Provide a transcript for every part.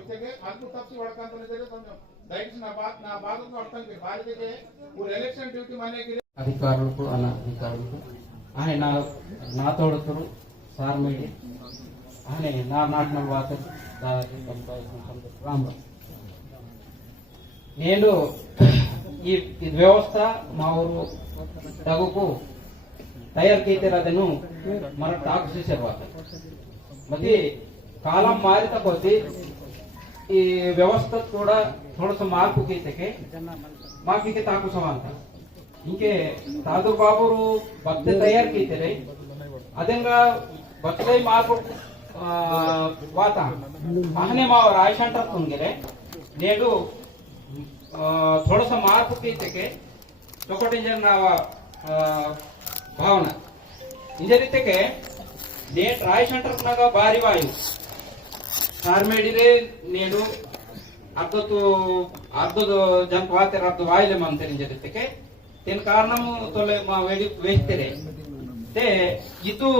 వచ్చేಗೆ ಅದು ತಪ್ಪಿಸಿ ಹೊಡ್ಕಂತನಿದ್ರೆ దయచేసి నా బాధకు అర్థం బాధ్యతకి ఊరు ఎలక్షన్ డ్యూటీ మనకి అధికారులకు అనధికారులకు ఆయన నా తోడుతురు సార్ మేడి ఆయన నా నాటిన వాత రామ్ నేను ఈ వ్యవస్థ మా ఊరు తగుకు తయారు కైతేరదను మన టాక్ చేసేవారు మరి కాలం మారిత కొద్దీ ఈ వ్యవస్థ కూడా थोड़ा మార్పు కైతే మాకి తాకు సమాంత ఇంకే తాదు బాబురు భక్తి తయారు కైతే అదంగా భక్తి మార్పు వాత ahne మా రాయశంటర్ తుంగిరే నేడు थोड़ा మార్పు కైతే చొకటి ఇంజన భావన ఇంజరితే నేను రాయశంటర్ నాగా భారీ వాయు సార్మేడిరే నేను ಅರ್ಧ ಜನಕ್ಕೆ ವಾತಿರ ಅರ್ಧ ವಾಯಿಲೆ ಮಂತರಿಂಜದಕ್ಕೆ దీని కారణము తొలే మా వేస్తేనే అంటే ಇದು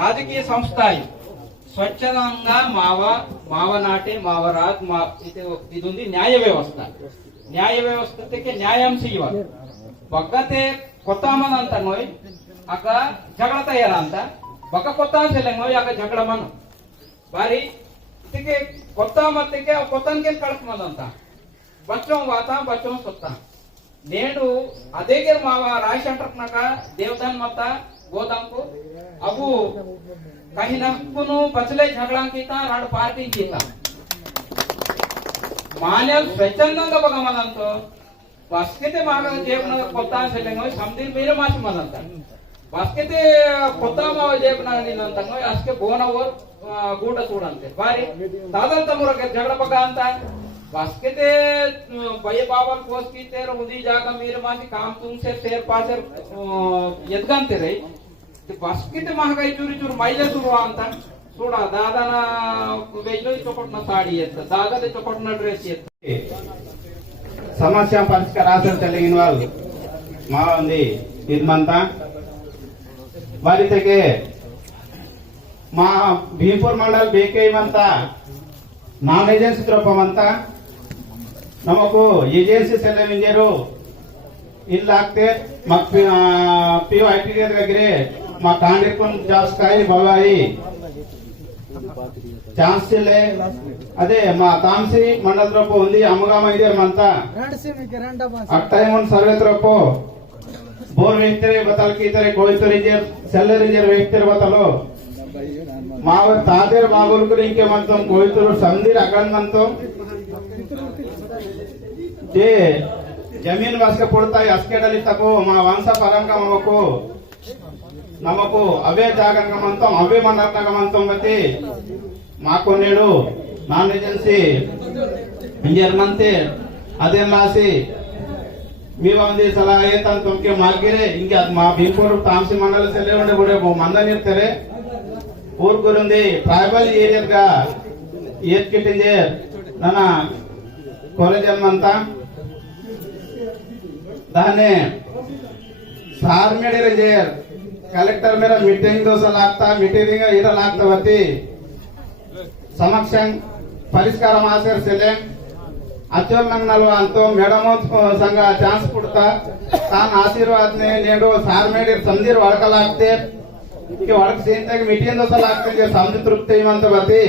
రాజకీయ సంస్థ స్వచ్ఛందంగా మావ నాటే మావరాజ్ ఇది ఉంది న్యాయ వ్యవస్థಕ್ಕೆ ನ್ಯಾಯಾಂಶ ಇವಾಗ ಬಗ್ಗತೆ ಕೊತ್ತ ಅಂತ ನೋಯ್ ಆಗ ಜಗಳ ತಯಾರ ಅಂತ ಬಗ್ಗ ಕೊತ್ತ ಅನ್ಸಲ್ಲ ಆಗ ಜಗಳ ಮನು ಬಾರಿ ಇದಕ್ಕೆ ಕೊತ್ತ ಮತ್ತಿಗೆ ಕೊತ್ತನ್ಗೆ ಕಳ್ಸ್ಮದಂತ बच्चों वाता बच्चों सोता नेडू अदे मावा रायशंटरनाका देवदान मता गोदांको अबू कहीं नकुनु पचले झगड़ा कीता राड पार्टी कीता मान्यल स्वच्छंदंगा बगमनंतो वास्केते मागा जेबना कोत्ता सेलेंगो समदिर मेरे मास मनंता वास्केते कोत्ता मावा जेबना निनंतंगो अस्के बोनवर गूड चूडंते बारी दादल तमुरके झगड़ा बगा ಅಂತ वास्केते भय बाबा कोस की तेर उदी जागा मीर मासी काम तुमसे तेर पासर यदगंते रे वास्केते महागाई चूरी चूर माइले सुरुवा ಅಂತ చూడా దాదాన వెయ్యి చొకొట్న సాడి ఎత్త దాగదే చొకొట్న డ్రెస్ ఎత్త సమస్య పరిష్కారాలు తెలియని వాళ్ళు మా ఉంది ఇదంతా వారితేಗೆ మా భీంపూర్ మండల్ ಬೇಕೇವಂತ ನಾನ್ ಏಜೆನ್ಸಿ ಗ್ರೂಪಮಂತ ನಮಗೂ ಏಜೆನ್ಸಿ ಸೆಲೆವಿಂಜರು ಇಲ್ಲಾಗ್ತೆ ಮಕ್ ಪಿಒ ಐಟಿ దగ్గరే మా కాండికొన్ జాస్కాయి బవాయి ఛాన్సిలే అదే మా తాంసి మండల్ గ్రూప్ ఉంది అమ్మగామ ಇದೆ ಮಂತ ಅಟ್ಟೈಮನ್ ಸರ್ವೆ ಗ್ರೂಪ್ ಬೋರ್ ವ್ಯಕ್ತಿರೆ ಬತಲ್ಕಿ ಇತರೆ ಕೋಯಿತರಿಂಜರ್ ಸೆಲ್ಲರಿಂಜರ್ ವ್ಯಕ್ತಿರೆ ಬತಲು माव तादेर बाबुलकु इंके मंतम कोयतुरु संदिर अगन मंतम जे जमीन वास्के पड़ताई अस्केडली तको मा वंश परंका नमको अवे जागन मंतम अवे मनरनग मंतम बति माको नेडु नान एजेंसी इंजर मंते अदेन लासी मीवंदी सलाह ಏತನ್ ತುಮ್ಕೆ ಮಾಗಿರೆ ಇಂಗೆ ಮಾ ಭೀಂಪುರ ತಾಂಸಿ ಮಂಡಲ ಸೆಲೆ ಉಂಡೆ ಗುಡೆ ಮಂದನ್ ಇರ್ತಾರೆ ಊರ್ ಗುರುಂದಿ ಟ್ರೈಬಲ್ ಏರಿಯಾಗ ಏತ್ ಕಿಟ್ಟಿಂಜರ್ ನನ್ನ ಕಾಲೇಜ್ ಅಂತ दाने सार मेडे रेंजर कलेक्टर मेरा मीटिंग दोसा लागता मीटिंग इरा लागता वती समक्षं परिष्कार मासेर सेले अचोल नंगनलो अंतो ಮೇಡಮ್ ಸಂಘ ಚಾನ್ಸ್ ಕೊಡ್ತಾ ತಾನ್ ಆಶೀರ್ವಾದನೆ ನೇಡು ಸಾರ್ ಮೇಡರ್ ಸಂದಿರ್ ವಳಕಲಾಗ್ತೆ कि वाळक सेंटाग मीटिंग दोसा लागते जे समझ तृप्ति मंत बती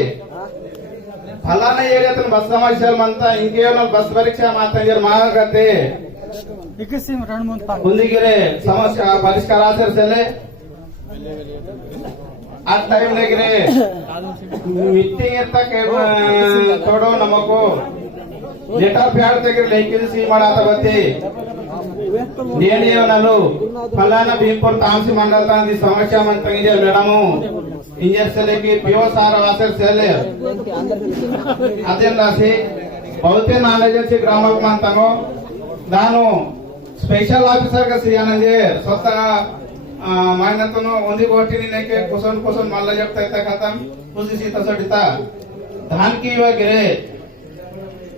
फलाना एरियातून बस समस्या म्हणता इंकेवल बस परीक्षा मातांजर मागते इकसिम रणमंत कुंदिगिरे समस्या परिष्कार आसर सेले आ टाइम नेगिरे मीटिंग इरता के थोडो नमको लेटर प्याड तेगिरे लेकिन सी ಮಾಡಾತ ಬತ್ತಿ ನೇಡಿಯವನಲು ಫಲಾನ ಭೀಂಪುರ ತಾಂಸಿ ಮಂಡಲ ತಾಂದಿ ಸಮಸ್ಯೆ ಮಂತಂಗಿದೆ ಮೇಡಮು ಇಂಜರ್ ಸೆಲೆಗಿ ಪಿಒ ಸಾರ ವಾಸರ್ ಸೆಲೆ ಅದೇನ್ ರಾಸಿ ಬಹುತೇ ನಾಲೆಜ್ ಸಿ ಗ್ರಾಮಕ್ಕೆ ಮಂತಂಗೋ ನಾನು ಸ್ಪೆಷಲ್ ಆಫೀಸರ್ ಗ ಸಿಯಾನಂಜೆ ಸ್ವತಃ ಮಾಯನತನು ಒಂದಿ ಗೋಟಿನಿ नेके कुसन मल्ला जपता इता खतम खुशी सी तसडिता धान की वगैरह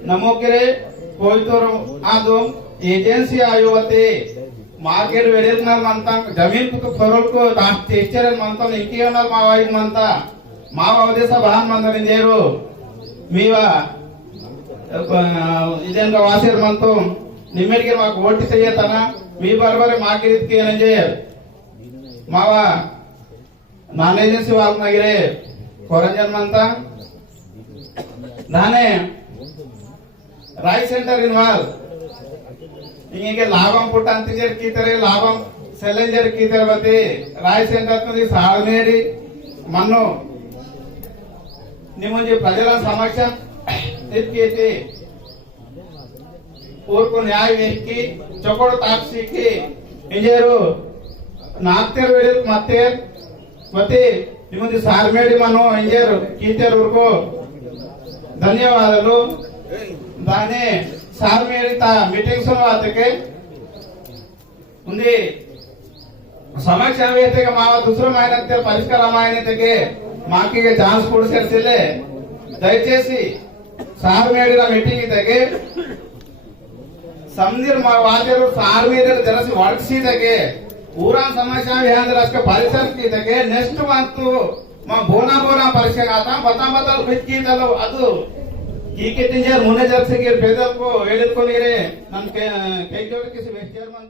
नमो केरे कोई तो आदो एजेंसी आयोवते मार्केट वेडेल ना मनता जमीन को खरोल को टेक्चर मनता इंकियोनल मावाई मनता ಮಾವ ಅವದೇಶ ಬಹಾನ್ ಮಂದರಿಂದೇರು ಮೀವ ಇದೇಂಗ ವಾಸಿರ್ ಮಂತು ನಿಮ್ಮೆರಿಗೆ ಮಾకు ఓటు చెయ్యతన మీ బరబరే మాకిరిత్కి ఏనంజే మావ నాన్ ఏజెన్సీ వాళ్ళ నగిరే కొరంజన్ మంత దానే राइस सेंटर इन्वॉल्व ಹಿಂಗೆ ಲಾಭಂ ಪುಟ್ಟ ಅಂತಿಜರ್ ಕೀತರೆ ಲಾಭಂ ಸೆಲೆಂಜರ್ ಕೀತರೆ ಬತೆ ರಾಯ್ ಸೆಂಟರ್ ನಲ್ಲಿ ಸಾಳನೇಡಿ ಮನ್ನು ನಿಮ್ಮಂಜಿ ಪ್ರಜల ಸಮಕ್ಷ ಎತ್ಕೇತಿ ಊರ್ಕು ನ್ಯಾಯ ವೇಕಿ ಚೊಕೊಡ ತಾಕ್ಸಿಕಿ ಇಂಜೇರು ನಾಕ್ತೆರ್ ವೇಡಿಲ್ ಮತ್ತೆ ನಿಮ್ಮಂಜಿ ಸಾರ್ಮೇಡಿ ಮನ್ನು ಇಂಜೇರು ಕೀತರ್ ಊರ್ಕು ధన్యవాదాలు దాని సార్ మేడిత మీటింగ్స్ వాతకే ఉంది ಸಮಕ್ಷ ಆವೇತೆಗೆ ಮಾವ ದುಸರ ಮಾಯನತೆ ಪರಿಷ್ಕಾರ ಮಾಯನತೆಗೆ ಮಾಕಿಗೆ chance ಕೊಡಿಸಿರ್ತಿಲ್ಲ ದಯచేసి sir ಮೇಡಿನ meeting ಇದ್ದಗೆ ಸಮಂದಿರ ವಾದ್ಯರು sir ಮೇಡಿನ Jersey ವರ್ಕ್ಸಿದಗೆ ಊರಾನ್ ಸಮಸ್ಯೆ ಯಾಂದ್ರ ಅಷ್ಟೇ ಪರಿಸರಕ್ಕೆ ನೆಕ್ಸ್ಟ್ ಮಂತ್ ಬೋನಾ ಪರಿಚಯ ಆತ ಬತಾ ಬಿಚ್ಚಿದಲ್ಲ ಅದು ಹೀಗೆ ತಿಂಜರ್ ಮುನ್ನೆ ಜರ್ಸಿಗೆ ಪೇದಲ್ಕೋ ಹೇಳಿದ್ಕೊಂಡಿದ್ರೆ ನನ್ ಕೈ ಜೋಡಕ್ಕೆ ವೆಸ್ಟ್ ಚೇರ್ಮನ್